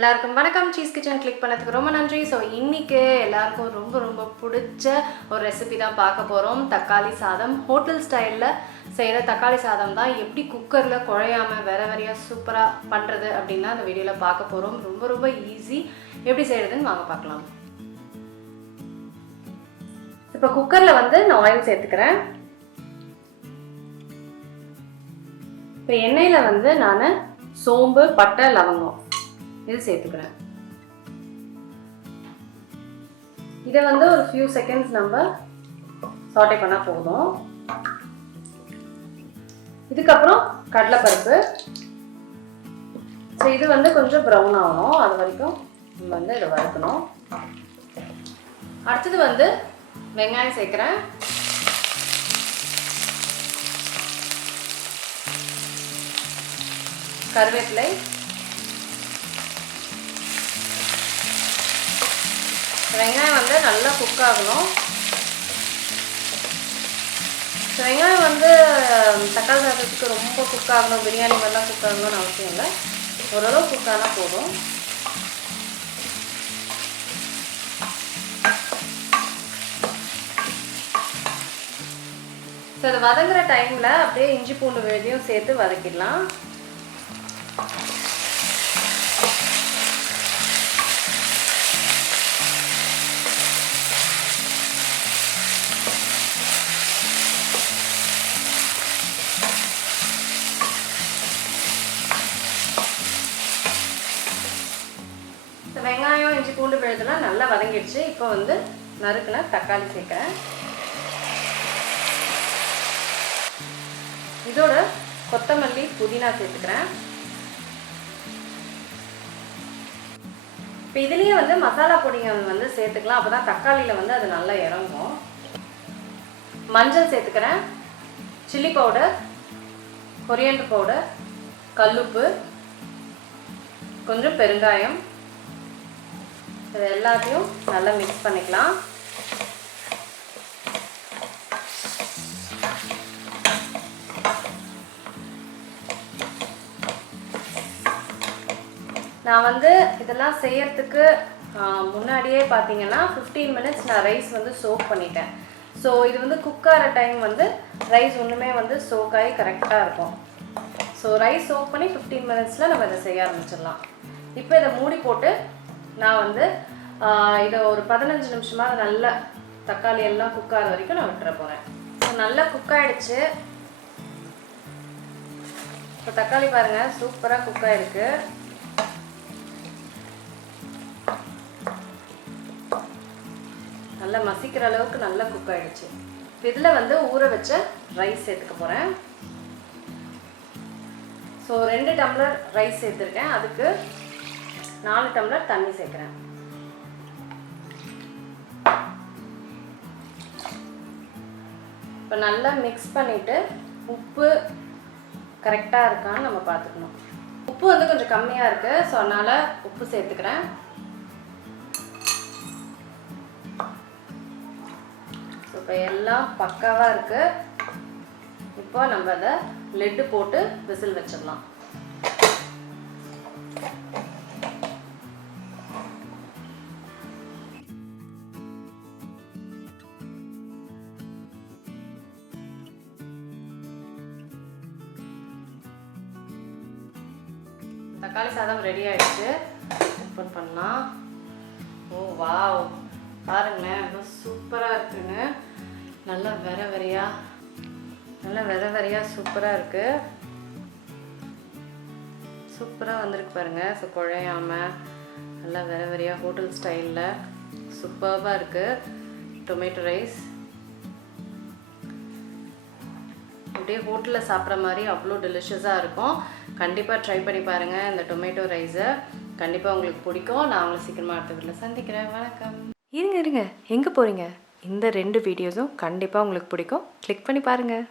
எல்லாருக்கும் வணக்கம். Cheese kitchen click பண்ணதுக்கு ரொம்ப நன்றி. ஸோ இன்றைக்கி எல்லாருக்கும் ரொம்ப பிடிச்ச ஒரு ரெசிபி தான் பார்க்க போகிறோம். தக்காளி சாதம். ஹோட்டல் ஸ்டைலில் செய்கிற தக்காளி சாதம் தான் எப்படி குக்கரில் குழையாமல் வேறையாக சூப்பராக பண்ணுறது அப்படின்னா அந்த வீடியோவில் பார்க்க போகிறோம். ரொம்ப ஈஸி. எப்படி செய்கிறதுன்னு வாங்க பார்க்கலாம். இப்போ குக்கரில் நான் ஆயில் சேர்த்துக்கிறேன். இப்போ எண்ணெயில் நான் சோம்பு, பட்டை, லவங்கம் இது சேர்த்துக்கிறேன். இதை ஒரு ஃபியூ செகண்ட்ஸ் நம்ம சாட்டே பண்ணால் போதும். இதுக்கப்புறம் கடலைப்பருப்பு. ஸோ இது கொஞ்சம் ப்ரௌன் ஆகணும். அது வரைக்கும் நம்ம இதை வறுக்கணும். அடுத்தது வெங்காயம் சேர்க்குறேன். கருவேப்பிலை, வெங்காயம் நல்லா குக் ஆகணும். வெங்காயம் தக்காளி சாதத்துக்கு ரொம்ப குக் ஆகணும், பிரியாணி மாதிரிலாம் குக் ஆகணும்னு அவசியம் இல்லை. ஓரளவு குக் ஆனால் போதும். ஸோ அது வதங்குற டைமில் அப்படியே இஞ்சி பூண்டு விழுதையும் சேர்த்து வதக்கிடலாம். வெங்காயம், இஞ்சி பூண்டு விழுதெல்லாம் நல்லா வதங்கிடுச்சு. இப்போ நறுக்குன தக்காளி சேர்க்குறேன். இதோட கொத்தமல்லி, புதினா சேர்த்துக்கிறேன். இப்போ இதுலேயே மசாலா பொடிங்க சேர்த்துக்கலாம். அப்போ தான் தக்காளியில் அது நல்லா இறங்கும். மஞ்சள் சேர்த்துக்கிறேன். சில்லி பவுடர், கொரியாண்டர் பவுடர், கல்லுப்பு, கொஞ்சம் பெருங்காயம். இது எல்லாத்தையும் நல்லா மிக்ஸ் பண்ணிக்கலாம். நான் இதெல்லாம் செய்யறதுக்கு முன்னாடியே பார்த்தீங்கன்னா 15 மினிட்ஸ் நான் ரைஸ் சோக் பண்ணிட்டேன். ஸோ இது குக் ஆகிற டைம் ரைஸ் ஒன்றுமே சோக் ஆகி கரெக்டாக இருக்கும். ஸோ ரைஸ் சோக் பண்ணி 15 மினிட்ஸில் நம்ம இதை செய்ய ஆரம்பிச்சிடலாம். இப்போ இதை மூடி போட்டு நான் இதை ஒரு 15 நிமிஷமாக நல்லா தக்காளி எல்லாம் குக் ஆகிற வரைக்கும் நான் விட்டுற போகிறேன். ஸோ நல்லா குக் ஆகிடுச்சு. இப்போ தக்காளி பாருங்கள், சூப்பராக குக் ஆகிருக்கு. நல்லா மசிக்கிற அளவுக்கு நல்லா குக் ஆகிடுச்சு. இப்போ இதில் ஊற வச்ச ரைஸ் சேர்த்துக்க போகிறேன். ஸோ 2 டம்ளர் ரைஸ் சேர்த்துருக்கேன். அதுக்கு 4 டம்ளர் தண்ணி சேர்க்குறேன். இப்போ நல்லா மிக்ஸ் பண்ணிவிட்டு உப்பு கரெக்டாக இருக்கான்னு நம்ம பார்த்துக்கணும். உப்பு கொஞ்சம் கம்மியாக இருக்குது. ஸோ அதனால் உப்பு சேர்த்துக்கிறேன். ஸோ இப்போ எல்லாம் பக்காவாக இருக்குது. இப்போ நம்ம அதை லெட்டு போட்டு விசில் வச்சிடலாம். தக்காளி சாதம் ரெடி ஆகிடுச்சு. ஓப்பன் பண்ணலாம். ஓ வாவ், பாருங்களேன், ரொம்ப சூப்பராக இருக்குங்க. நல்லா வெறையாக சூப்பராக இருக்குது. சூப்பராக வந்திருக்கு பாருங்கள். ஸோ குழையாமல் நல்லா வெறையாக ஹோட்டல் ஸ்டைலில் சூப்பராக இருக்குது. டொமேட்டோ ரைஸ் அப்படியே ஹோட்டலில் சாப்பிட்ற மாதிரி அவ்வளோ டெலிஷியஸாக இருக்கும். கண்டிப்பாக ட்ரை பண்ணி பாருங்கள். இந்த டொமேட்டோ ரைஸை கண்டிப்பாக உங்களுக்கு பிடிக்கும். நான் உங்களை சீக்கிரமாக அடுத்த வீட்டில் சந்திக்கிறேன். வணக்கம். இருங்க எங்கே போகிறீங்க? இந்த 2 வீடியோஸும் கண்டிப்பாக உங்களுக்கு பிடிக்கும். கிளிக் பண்ணி பாருங்கள்.